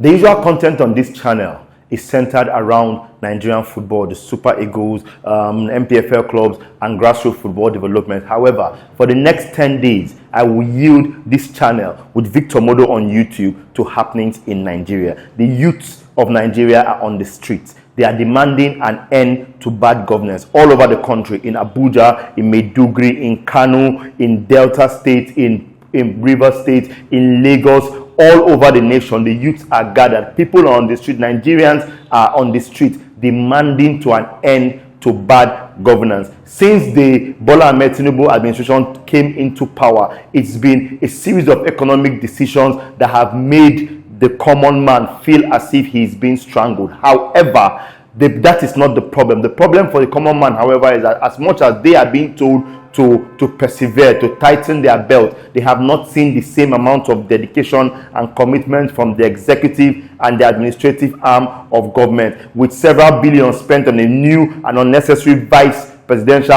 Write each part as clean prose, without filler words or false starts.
The usual content on this channel is centered around Nigerian football, the Super Eagles, MPFL clubs, and grassroots football development. However, for the next 10 days, I will yield this channel with Victor Modo on YouTube to happenings in Nigeria. The youths of Nigeria are on the streets. They are demanding an end to bad governance all over the country, in Abuja, in Maiduguri, in Kano, in Delta State, in Rivers State, in Lagos, all over the nation. The youths are gathered. People are on the street. Nigerians are on the street demanding to an end to bad governance. Since the Bola Ahmed Tinubu administration came into power, it's been a series of economic decisions that have made the common man feel as if he is being strangled. However, that is not the problem. The problem for the common man, however, is that as much as they are being told to persevere, to tighten their belt, they have not seen the same amount of dedication and commitment from the executive and the administrative arm of government, with several billions spent on a new and unnecessary vice president's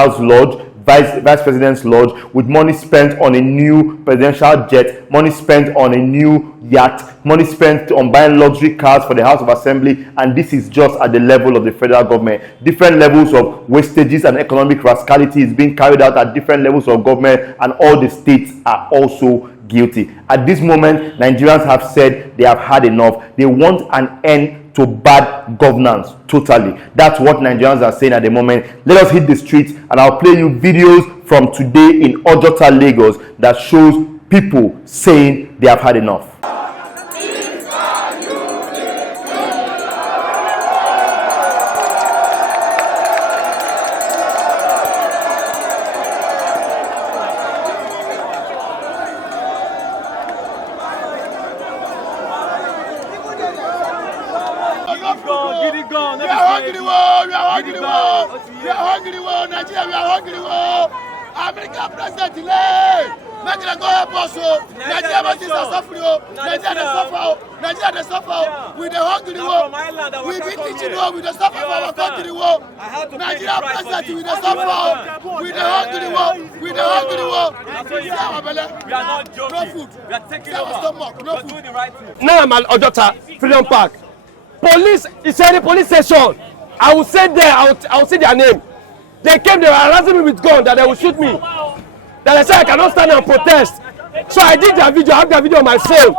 lodge, with money spent on a new presidential jet, money spent on a new yacht, money spent on buying luxury cars for the House of Assembly, and this is just at the level of the federal government. Different levels of wastages and economic rascality is being carried out at different levels of government, and all the states are also guilty. At this moment, Nigerians have said they have had enough. They want an end to bad governance totally. That's what Nigerians are saying at the moment. Let us hit the streets, and I'll play you videos from today in Ojota, Lagos, that shows people saying they have had enough. Nigeria, we are hungry. American president delay. Nigeria go help us. Nigeria must suffer. Nigeria they suffer. We the hungry. We be teaching we the suffer for our country. Nigeria president we the suffer. We the hungry. We the hungry. We are not joking. No food. We are taking over. No food. Doing the right thing. Now I'm at Ojota Freedom Park. Police, it's any police station. I will say there, I will say their name. They came, they were harassing me with gun that they will shoot me. That I said I cannot stand and protest. So I did their video, I have their video on my phone.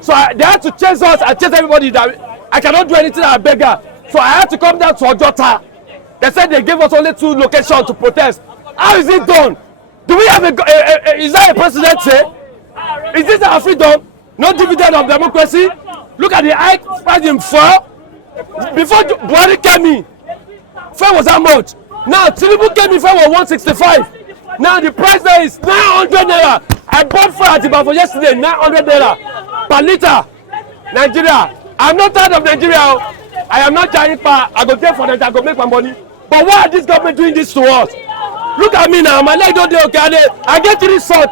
So they had to chase us, I chased everybody. That I cannot do anything, I beg her. So I had to come down to Ojota. They said they gave us only 2 locations to protest. How is it done? Do we have is that a president say? Is this our freedom? No dividend of democracy? Look at the high price in fuel. Before Buhari came in, fuel was how much? Now Tinubu came in, fuel was 165. Now the price there is 900 naira. I bought fuel at Ibadan yesterday, 900 naira per liter. Nigeria, I'm not tired of Nigeria. I am not giant power. I go there for them, I go make my money. But why are this government doing this to us? Look at me now, my leg don't dey okay. I get 3 sons.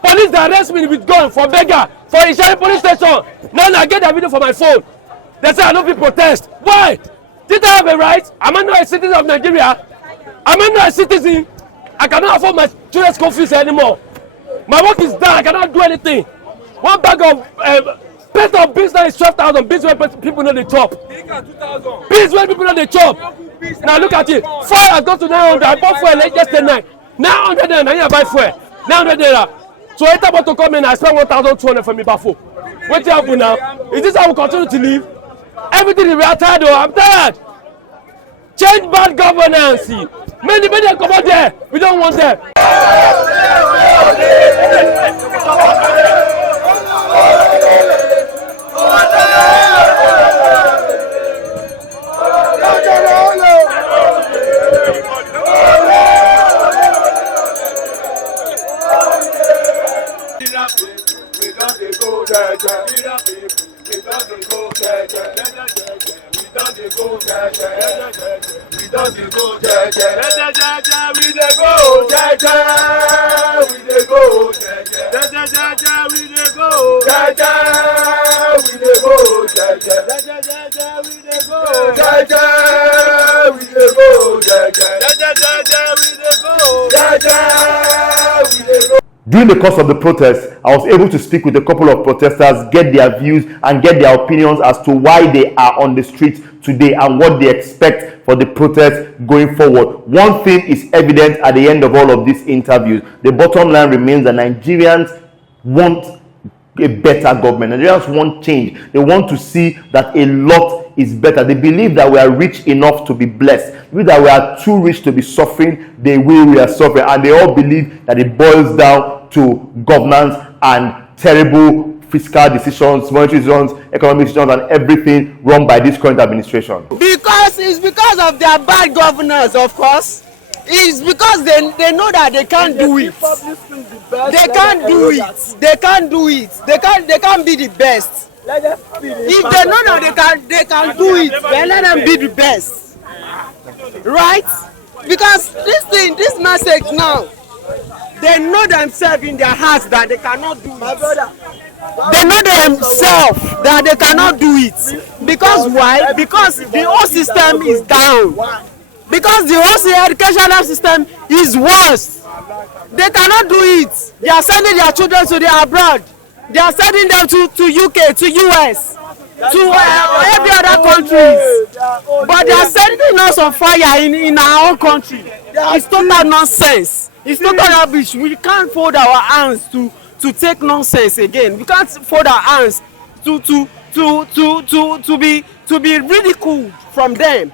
Police they arrest me with gun for beggar for Ishari police station. Now I get that video for my phone. They say I don't be protest. Why? Did I have a right? Am I not a citizen of Nigeria? Am I not a citizen? I cannot afford my children's school fees anymore. My work is done. I cannot do anything. One bag of plate of beans now is 12,000. Beans where people know the chop. Beans where people know the chop. Now look at it. Fuel has gone to 900. I bought fuel yesterday night. 900 naira. Now I buy fuel. 900 naira. So I about to come in, I spend 1,200 for me bafo. What happen now? Is this how we continue to live? Everything we are tired of. I'm tired. Change bad governance. Many come out there. We don't want them. During the course of the protest, I was able to speak with a couple of protesters, get their views and get their opinions as to why they are on the streets today and what they expect for the protest going forward. One thing is evident at the end of all of these interviews. The bottom line remains that Nigerians want a better government. Nigerians want change. They want to see that a lot is better. They believe that we are rich enough to be blessed. They believe that we are too rich to be suffering the way we are suffering. And they all believe that it boils down to governance and terrible fiscal decisions, monetary decisions, economic decisions, and everything run by this current administration. Because it's because of their bad governance, of course. It's because they know that they can't do it. They can't do it. They can't do it. They can't be the best. If they know that they can do it, then let them be the best. Right? Because this message now, they know themselves in their hearts that they cannot do it. They know themselves that they cannot do it. Because why? Because the whole system is down. Because the whole educational system is worse. They cannot do it. They are sending their children to the abroad. They are sending them to UK, to US, to every other countries. But they are sending us on fire in our own country. It's total nonsense. It's total rubbish. We can't fold our hands to take nonsense again. We can't fold our hands to be ridiculed from them.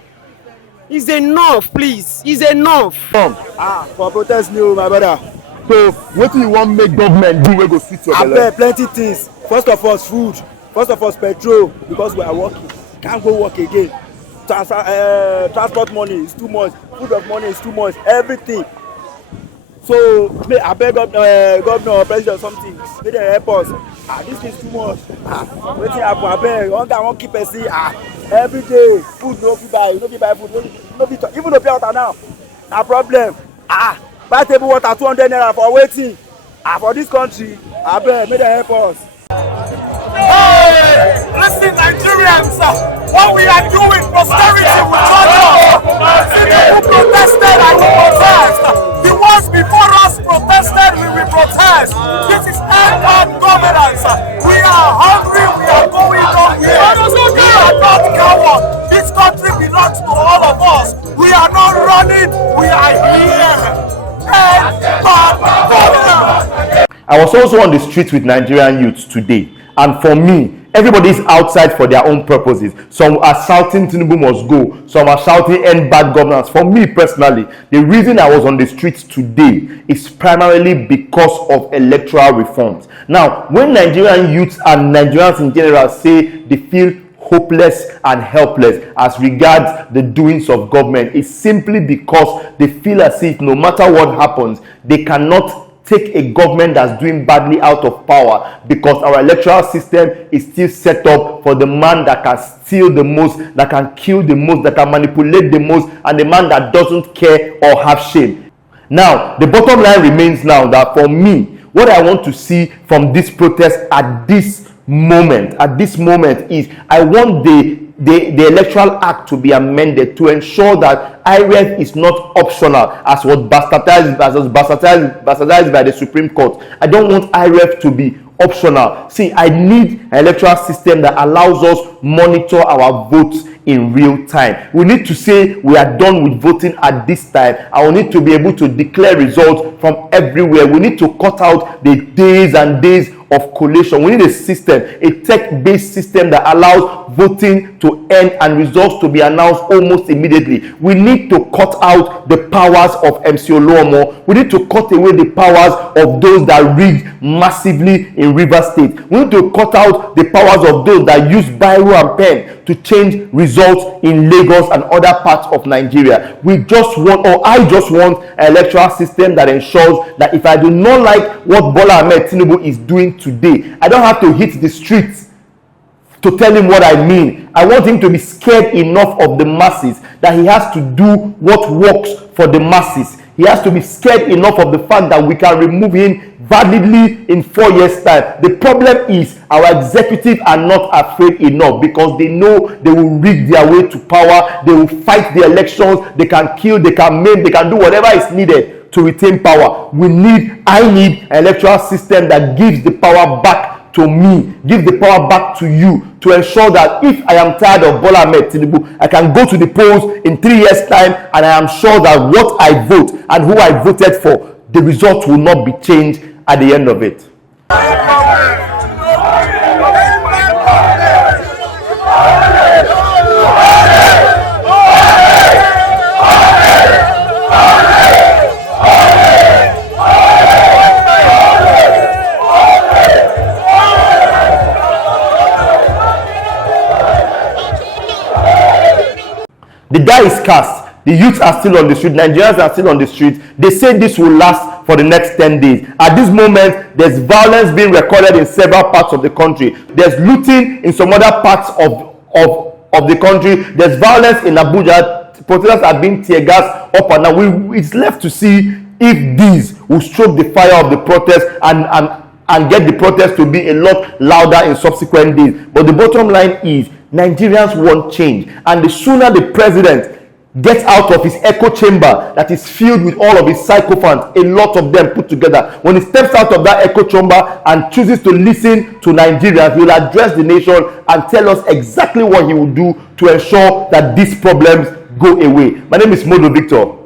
It's enough, please. It's enough. For protest new, my brother. So, what do you want make government do we go sit your I plenty things. First of all, food. First of all, petrol, because we are working. Can't go work again. Transport money is too much. Food of money is too much. Everything. So, I beg governor or president something. May they help us. This is too much. Wetin happen? I beg. Hunger won't keep us see. Every day, food no be buy. No be buy food. No be even no pay water now. Na problem. Buy table water 200 naira for waiting. For this country, I beg. May they help us. Hey, listen, Nigerians, what we are doing, prosperity will touch us. See people protested, I will protest. The ones before us protested, we will protest. This is hard governance. We are hungry, we are going on. We are not cowards. This country belongs to all of us. We are not running, we are here. I was also on the streets with Nigerian youths today, and for me, everybody is outside for their own purposes. Some are shouting Tinubu must go, some are shouting end bad governance. For me personally, the reason I was on the streets today is primarily because of electoral reforms. Now, when Nigerian youths and Nigerians in general say they feel hopeless and helpless as regards the doings of government, it's simply because they feel as if no matter what happens, they cannot take a government that's doing badly out of power, because our electoral system is still set up for the man that can steal the most, that can kill the most, that can manipulate the most, and the man that doesn't care or have shame. Now, the bottom line remains now that for me, what I want to see from this protest at this moment is I want the electoral act to be amended to ensure that IREF is not optional as was bastardized by the Supreme Court. I don't want IREF to be optional. See, I need an electoral system that allows us monitor our votes in real time. We need to say we are done with voting at this time, and we need to be able to declare results from everywhere. We need to cut out the days and days of collation. We need a system, a tech-based system that allows voting to end and results to be announced almost immediately. We need to cut out the powers of MC Oluomo. We need to cut away the powers of those that rigged massively in Rivers State. We need to cut out the powers of those that use biro and pen to change results in Lagos and other parts of Nigeria. I just want an electoral system that ensures that if I do not like what Bola Ahmed Tinubu is doing today, I don't have to hit the streets to tell him what I mean. I want him to be scared enough of the masses that he has to do what works for the masses. He has to be scared enough of the fact that we can remove him validly in 4 years' time. The problem is our executive are not afraid enough, because they know they will rig their way to power. They will fight the elections. They can kill, they can maim, they can do whatever is needed to retain power. I need an electoral system that gives the power back to me, give the power back to you, to ensure that if I am tired of Bola Ahmed Tinubu, I can go to the polls in 3 years' time, and I am sure that what I vote and who I voted for, the result will not be changed at the end of it. The die is cast. The youths are still on the street. Nigerians are still on the street. They say this will last for the next 10 days. At this moment, there's violence being recorded in several parts of the country. There's looting in some other parts of the country. There's violence in Abuja. Protesters are being tear gas up and down. It's left to see if these will stroke the fire of the protest and get the protest to be a lot louder in subsequent days. But the bottom line is, Nigerians want change, and the sooner the president gets out of his echo chamber that is filled with all of his sycophants, a lot of them put together, when he steps out of that echo chamber and chooses to listen to Nigerians, he will address the nation and tell us exactly what he will do to ensure that these problems go away. My name is Modo Victor.